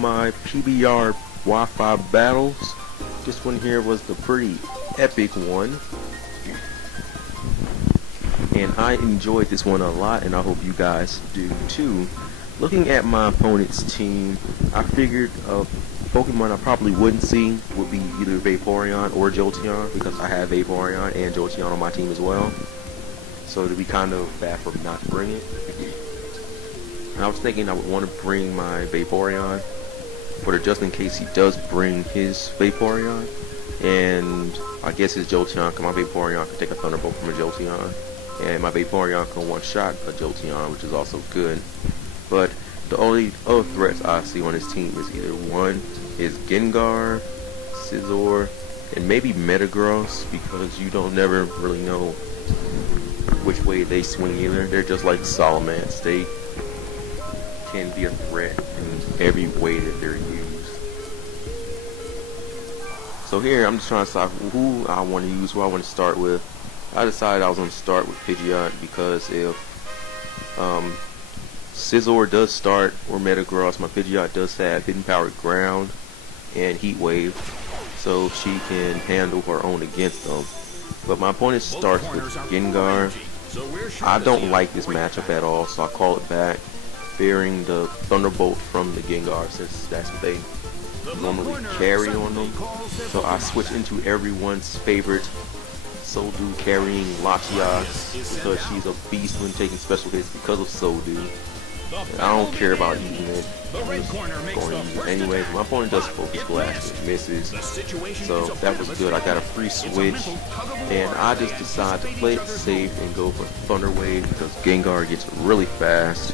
my PBR Wi-Fi battles. This one here was the pretty epic one, and I enjoyed this one a lot, and I hope you guys do too. Looking at my opponent's team, I figured a Pokemon I probably wouldn't see would be either Vaporeon or Jolteon, because I have Vaporeon and Jolteon on my team as well. So it'd be kind of bad for me not to bring it. And I was thinking I would want to bring my Vaporeon, but just in case he does bring his Vaporeon, and I guess his Jolteon, because my Vaporeon can take a Thunderbolt from a Jolteon, and my Vaporeon can one-shot a Jolteon, which is also good. But the only other threats I see on his team is either one is Gengar, Scizor, and maybe Metagross, because you don't never really know which way they swing either. They're just like Salamence. They can be a threat in every way that they're used. So here I'm just trying to decide who I want to use, who I want to start with. I decided I was going to start with Pidgeot, because if Scizor does start, or Metagross, my Pidgeot does have Hidden Power Ground and Heat Wave, so she can handle her own against them. But my opponent starts with Gengar. I don't like this matchup at all, so I call it back, fearing the Thunderbolt from the Gengar, since that's what they normally carry on them. So I switch into everyone's favorite Soldu carrying Latias, because she's a beast when taking special hits because of Soldu. I don't care about eating it. I'm just going to use it anyway. My opponent does Focus Blast and misses, so that was good. I got a free switch, and I just decided to play it safe and go for Thunder Wave, because Gengar gets really fast,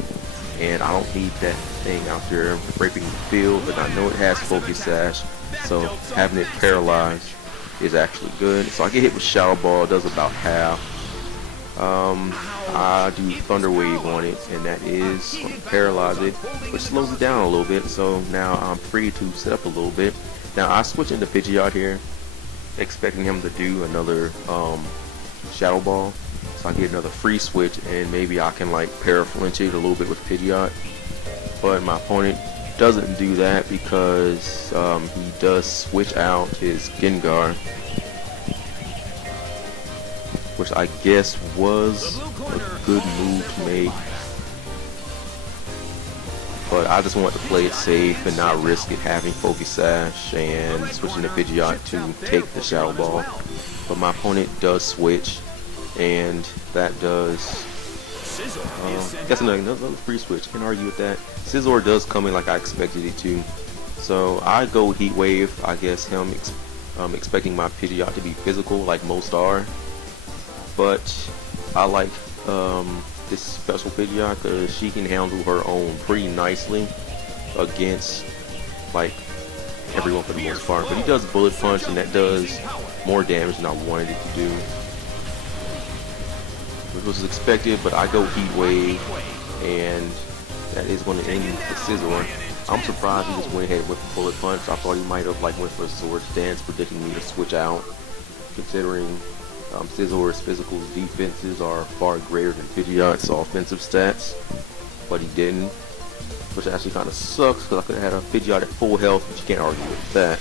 and I don't need that thing out there raping the field. But I know it has Focus Sash, so having it paralyzed is actually good. So I get hit with Shadow Ball, does about half. I do Thunder Wave on it, and that is going to paralyze it, which slows it down a little bit. So now I'm free to set up a little bit. Now I switch into Pidgeot here, expecting him to do another Shadow Ball, so I get another free switch, and maybe I can like para-flinch it a little bit with Pidgeot. But my opponent doesn't do that, because he does switch out his Gengar, which I guess was a good move to make. But I just want to play it safe and not risk it having Focus Sash and switching to Pidgeot to take the Shadow Ball. But my opponent does switch, and that does that's another free switch. Can't argue with that. Scizor does come in like I expected it to, so I go Heat Wave. I guess him expecting my Pidgeot to be physical like most are, but I like this special Pidgeot because she can handle her own pretty nicely against like everyone for the most part. But he does Bullet Punch, and that does more damage than I wanted it to do, which was expected. But I go Heat Wave, and that is going to end the Scizor. I'm surprised he just went ahead with the Bullet Punch. I thought he might have like went for a Sword Stance, predicting me to switch out, considering Scizor's physical defenses are far greater than Pidgeot's offensive stats. But he didn't, which actually kind of sucks, because I could have had a Pidgeot at full health, but you can't argue with that.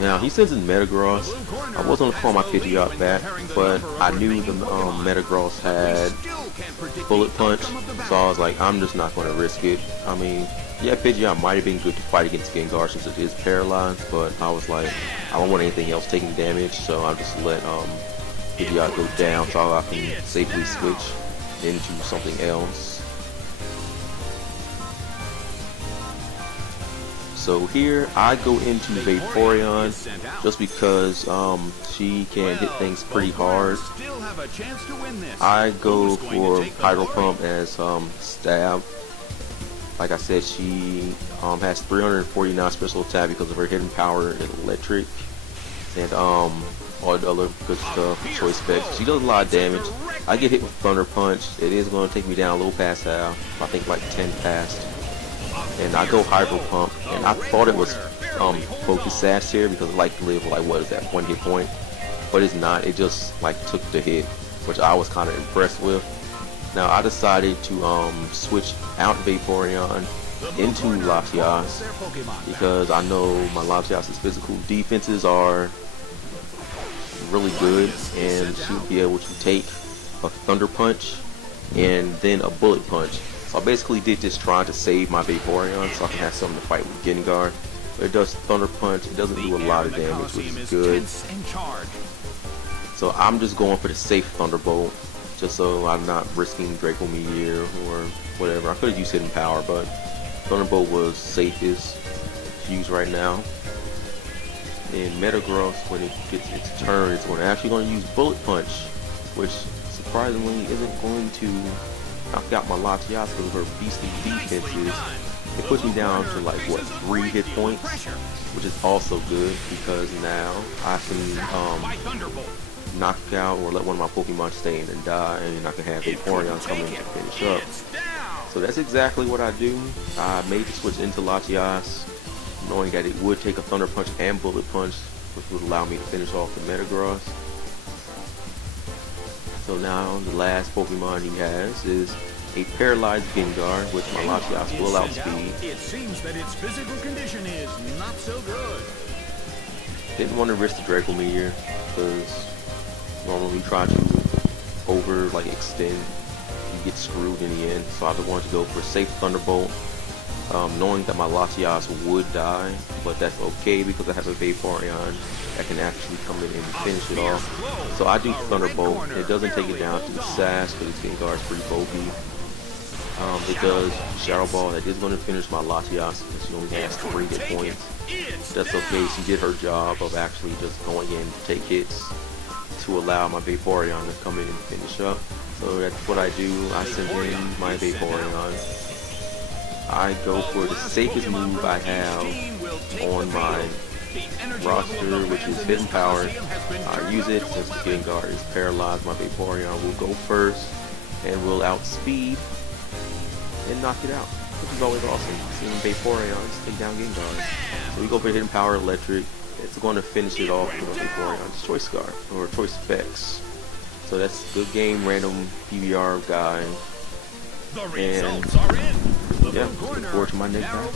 Now he sends in Metagross. I was going to call my Pidgeot back, but I knew the Metagross had Bullet Punch, so I was like, I'm just not going to risk it. I mean, yeah, Pidgeot might have been good to fight against Gengar since it is paralyzed, but I was like, I don't want anything else taking damage, so I just let Pidgeot go down so I can safely switch into something else. So here I go into Vaporeon just because she can hit things pretty hard. I go for Hydro Pump as stab. Like I said, she has 349 special attack because of her hidden power and electric, and all the other good stuff, choice specs. She does a lot of damage. I get hit with Thunder Punch. It is going to take me down a little past half. I think like 10 past. And I go Hydro Pump, and I thought it was Focus Sash here because I like to live like, what is that, 1 hit point? But it's not. It just like took the hit, which I was kind of impressed with. Now I decided to switch out Vaporeon into Latias because I know my Latias' physical defenses are really good, and she would be able to take a Thunder Punch and then a Bullet Punch. So I basically did this trying to save my Vaporeon so I can have something to fight with Gengar. But it does Thunder Punch, it doesn't do a lot of damage, which is good. So I'm just going for the safe Thunderbolt, just so I'm not risking Draco Meteor or whatever. I could have used Hidden Power, but Thunderbolt was safest to use right now. And Metagross, when it gets its turn, it's actually going to use Bullet Punch, which surprisingly isn't going to knock out my Latias because of her beastly defenses. It puts me down to like what, 3 hit points, which is also good because now I can knock out or let one of my Pokemon stay in and die, and I can have Vaporeon come in to finish up. So that's exactly what I do. I made the switch into Latias, knowing that it would take a Thunder Punch and Bullet Punch, which would allow me to finish off the Metagross. So now the last Pokemon he has is a paralyzed Gengar, which my Latias will outspeed. It seems that its physical condition is not so good. Didn't want to risk the Draco Meteor because normally we try to extend, you get screwed in the end. So I wanted to go for a safe Thunderbolt, knowing that my Latias would die, but that's okay because I have a Vaporeon that can actually come in and finish it off. So I do Thunderbolt. It doesn't take it down to the Sash because Gengar is pretty bulky. It does Shadow Ball. That is going to finish my Latias because she only has 3 hit points. That's okay. She did her job of actually just going in to take hits to allow my Vaporeon to come in and finish up. So that's what I do. I send in my Vaporeon. I go for the safest move I have on my roster, which is Hidden Power. I use it since the Gengar is paralyzed. My Vaporeon will go first and will outspeed and knock it out, which is always awesome, seeing Vaporeon take down Gengar. So we go for Hidden Power Electric. It's going to finish it off with Vaporeon's Choice Scarf or Choice Specs. So that's a good game, random PBR guy. And yeah, look forward to my next time.